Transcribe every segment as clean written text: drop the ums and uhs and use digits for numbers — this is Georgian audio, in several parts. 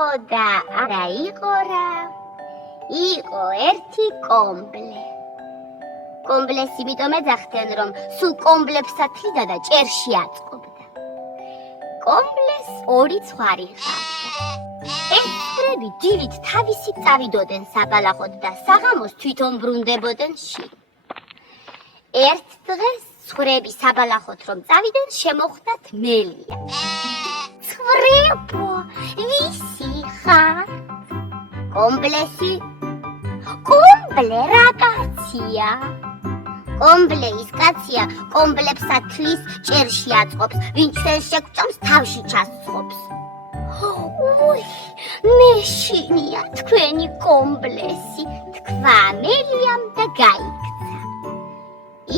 იყო და არა იყო რა. იყო ერთი კომბლე. კომბლეს იმიტომ ეძახდნენ, რომ სულ კომბლებსაც თლიდა და ჭერში აწყობდა. კომბლეს ორი ცხვარი ჰყავდა. ეს ცხრები დილით თავისით წავიდოდნენ საბალახოდ და საღამოს თვითონ ბრუნდებოდნენ შინ. ერთ დღეს ცხრები საბალახოდ რომ წავიდნენ, შემოხვდათ მელია. ცხრებო, ვისი ხარ? კომბლესი? კომბლე რა კაცია? კომბლე ის კაცია, კომბლებსაც თლის, ჭერში აწყობს, ვინც შენ შეგწომს, თავში ჩასწობს. უი, მეშინია თქვენი კომბლესი, თქვა მელიამ და გაიქცა.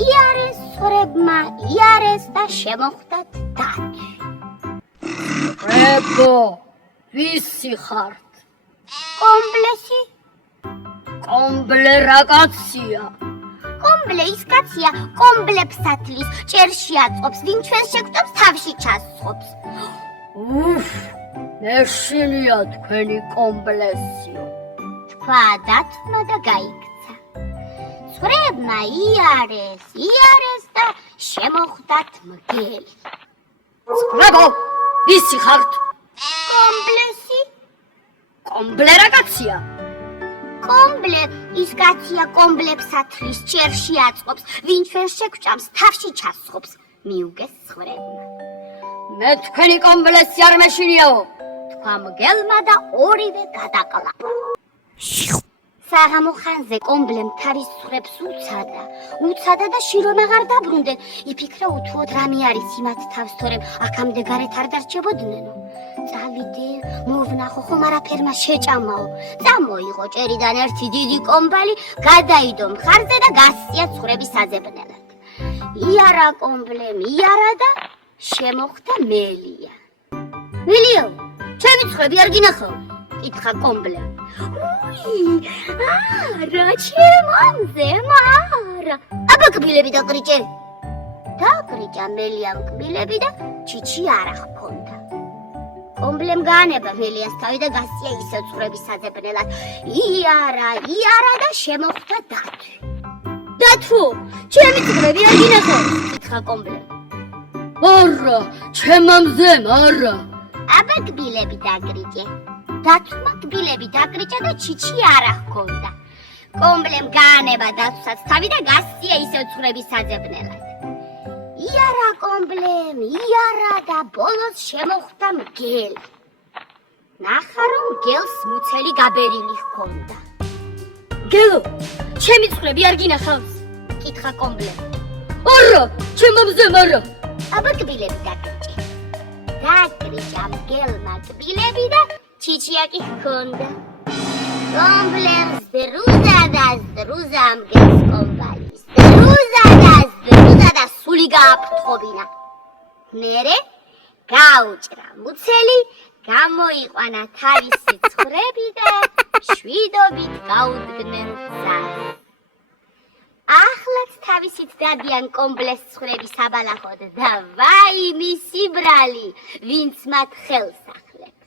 იარეს ცხრებმა, იარეს და შემოხვდათ დათვი. ცხრებო, ვისი ხართ? კომბლესი? კომბლე რა კაცია? კომბლე ის კაცია, კომბლებსაც თლის, ჭერში აწყობს, ვინც შენ შეგწომს, თავში ჩასწობს. უფ, მეშინია თქვენი კომბლესიო. თქვა დათვმა და გაიქცა. ცხრებმა იარეს და შემოხვდათ მგელი. ცხრებო, ვისი ხართ? კომბლესი? კომბლე რა კაცია? კომბლე ის კაცია, კომბლებსაც თლის, ჭერში აწყობს, ვინც შენ შეგწამს, თავში ჩასწობს. მიუგეს ცხრებმა. მე თქვენი კომბლესი არ მეშინიაო. თქვა მგელმა და ორივე გადაყლაპა. საღამო ხანზე კომბლემ თავის ცხრებს უცადა და შირომ აღარ დაბრუნდნენ. იფიქრა უთუოდ რამე არის იმათ თავს, თორემ აქამდე გარეთ არ დარჩებოდნენ. წავიდე, მოვნახო, ხომ არაფერმა შეჭამაო. წამოიღო ჭერიდან ერთი დიდი კომბალი, გადაიდო მხარზე და გასწია ცხრების საძებნელად. იარა კომბლემ, იარა და შემოხვდა მელია. მელიო, ჩემი ცხრები არ გინახავ? კითხა კომბლემ. არა, ჩემამზემ არა. აბა კბილები დაკრიჭე. დაკრიჭა მელიამ კბილები და ჩიჩი არ ჰქონდა. კომბლემ გაანება მელიას თავი და გასწია ისევ ცხრების საძებნელად. იარა და შემოხვდა დათვი. დათვო, ჩემი ცხრები არ გინახავ? კითხა კომბლემ. არა, ჩემამზემ არა. აბა კბილები დაკრიჭე. დათვმა კბილები დაკრიჭა და ჩიჩი არ ჰქონდა. კომბლემ გაანება დათვსაც თავი და გასწია ისევ ცხრების საძებნელად. იარა კომბლემ, იარა და ბოლოს შემოხვდა მგელი. ნახა რომ მგელს მუცელი გაბერილი ჰქონდა. მგელო, ჩემი ცხრები არ გინახავს? კითხა კომბლემ. არა, ჩემამზემ არა. აბა კბილები დაკრიჭე. დაკრიჭა მგელმა კბილები და ჩიჩია კი ჰქონდა. კომბლემ ზდრუზა მგელს კომბალი. ზდრუზა და სული გააფრთხობინა. მერე გაუჭრა მუცელი, გამოიყვანა თავისი ცხრები და შვიდობით გაუდგნენ გზას. ახლაც თავისით დადიან კომბლეს ცხრები საბალახოდ და ვაი მისი ბრალი, ვინც მათ ხელს ახლებს.